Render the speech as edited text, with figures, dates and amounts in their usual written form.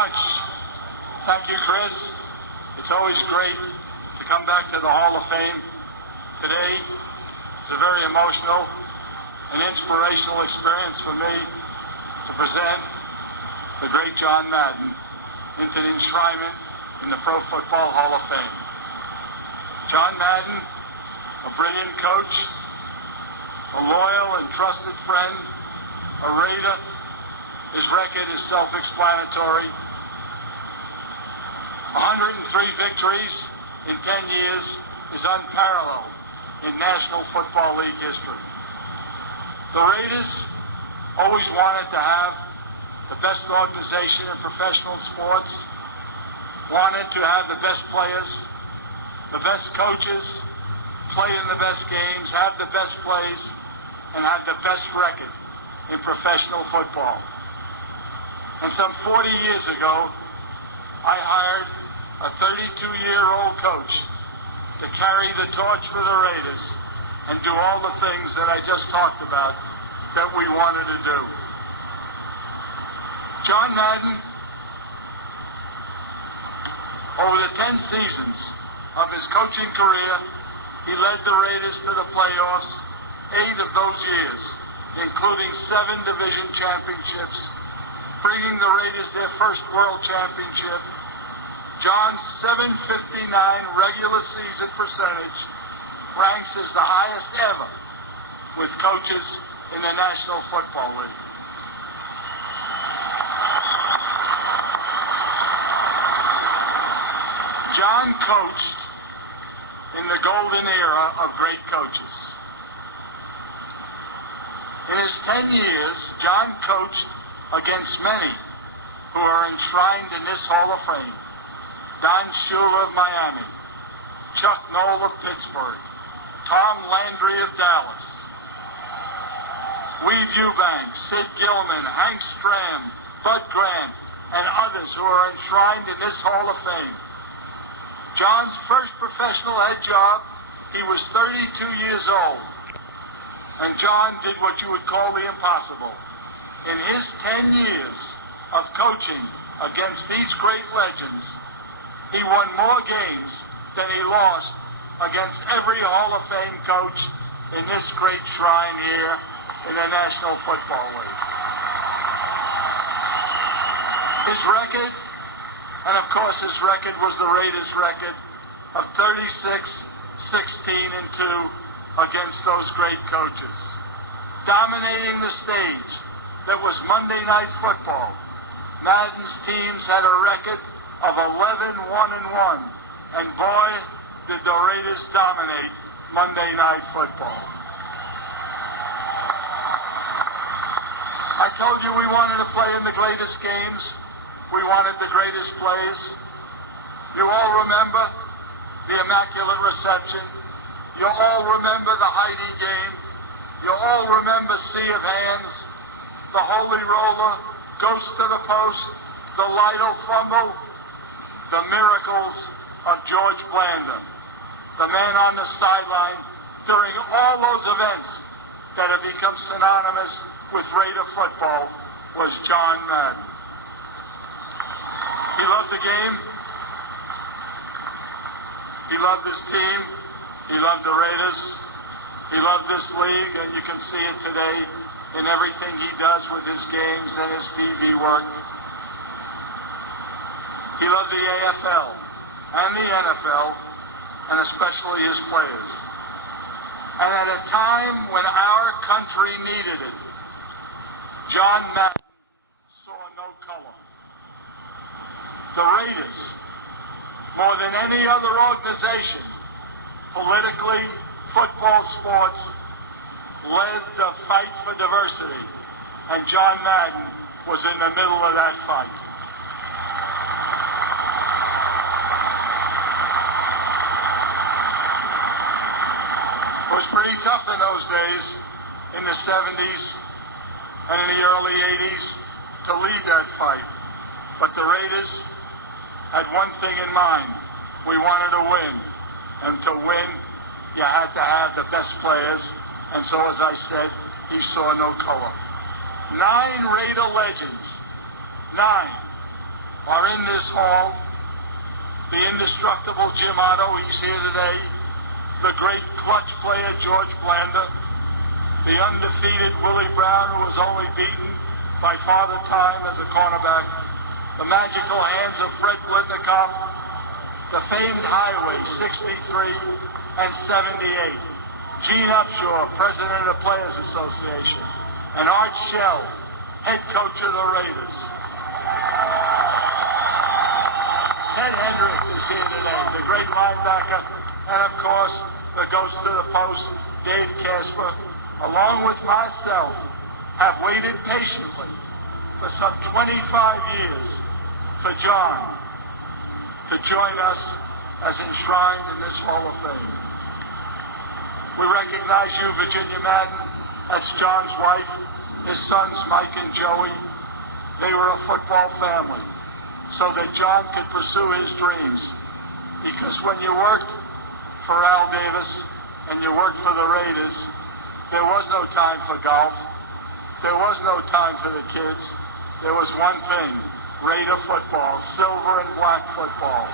much. Thank you, Chris. It's always great to come back to the Hall of Fame. Today is a very emotional and inspirational experience for me to present the great John Madden into the enshrinement in the Pro Football Hall of Fame. John Madden, a brilliant coach, a loyal and trusted friend, a Raider. His record is self-explanatory. 103 victories in 10 years is unparalleled in National Football League history. The Raiders always wanted to have the best organization in professional sports, wanted to have the best players, the best coaches, play in the best games, have the best plays, and have the best record in professional football. And some 40 years ago, I hired a 32-year-old coach to carry the torch for the Raiders and do all the things that I just talked about that we wanted to do. John Madden, over the 10 seasons of his coaching career, he led the Raiders to the playoffs 8 of those years, including 7 division championships, bringing the Raiders their first world championship. John's .759 regular season percentage ranks as the highest ever with coaches in the National Football League. John coached in the golden era of great coaches. In his 10 years, John coached against many who are enshrined in this Hall of Fame. Don Shula of Miami, Chuck Noll of Pittsburgh, Tom Landry of Dallas, Weave Eubanks, Sid Gilman, Hank Stram, Bud Grant, and others who are enshrined in this Hall of Fame. John's first professional head job, he was 32 years old. And John did what you would call the impossible. In his 10 years of coaching against these great legends, he won more games than he lost against every Hall of Fame coach in this great shrine here in the National Football League. His record, and of course his record was the Raiders' record of 36-16-2 against those great coaches. Dominating the stage that was Monday Night Football, Madden's teams had a record of 11-1-1, and boy, did the Raiders dominate Monday Night Football. I told you we wanted to play in the greatest games. We wanted the greatest plays. You all remember the Immaculate Reception. You all remember the Heidi game. You all remember Sea of Hands, the Holy Roller, Ghost to the Post, the Lido Fumble, the miracles of George Blanda, the man on the sideline during all those events that have become synonymous with Raider football was John Madden. He loved the game. He loved his team. He loved the Raiders. He loved this league, and you can see it today in everything he does with his games and his TV work. He loved the AFL and the NFL, and especially his players. And at a time when our country needed it, John Madden saw no color. The Raiders, more than any other organization, politically, football, sports, led the fight for diversity, and John Madden was in the middle of that fight. It was pretty tough in those days, in the 70s and in the early 80s, to lead that fight. But the Raiders had one thing in mind. We wanted to win. And to win, you had to have the best players. And so, as I said, he saw no color. 9 Raider legends, 9, are in this hall. The indestructible Jim Otto, he's here today. The great clutch player George Blanda. The undefeated Willie Brown, who was only beaten by Father Time as a cornerback. The magical hands of Fred Blitnikoff. The famed Highway 63 and 78. Gene Upshaw, president of the Players Association. And Art Shell, head coach of the Raiders. Ted Hendricks is here today, the great linebacker. And of course, the ghost of the post, Dave Casper, along with myself, have waited patiently for some 25 years for John to join us as enshrined in this Hall of Fame. We recognize you, Virginia Madden. That's John's wife, his sons Mike and Joey. They were a football family so that John could pursue his dreams. Because when you worked for Al Davis and you worked for the Raiders, there was no time for golf. There was no time for the kids. There was one thing, Raider football, silver and black football.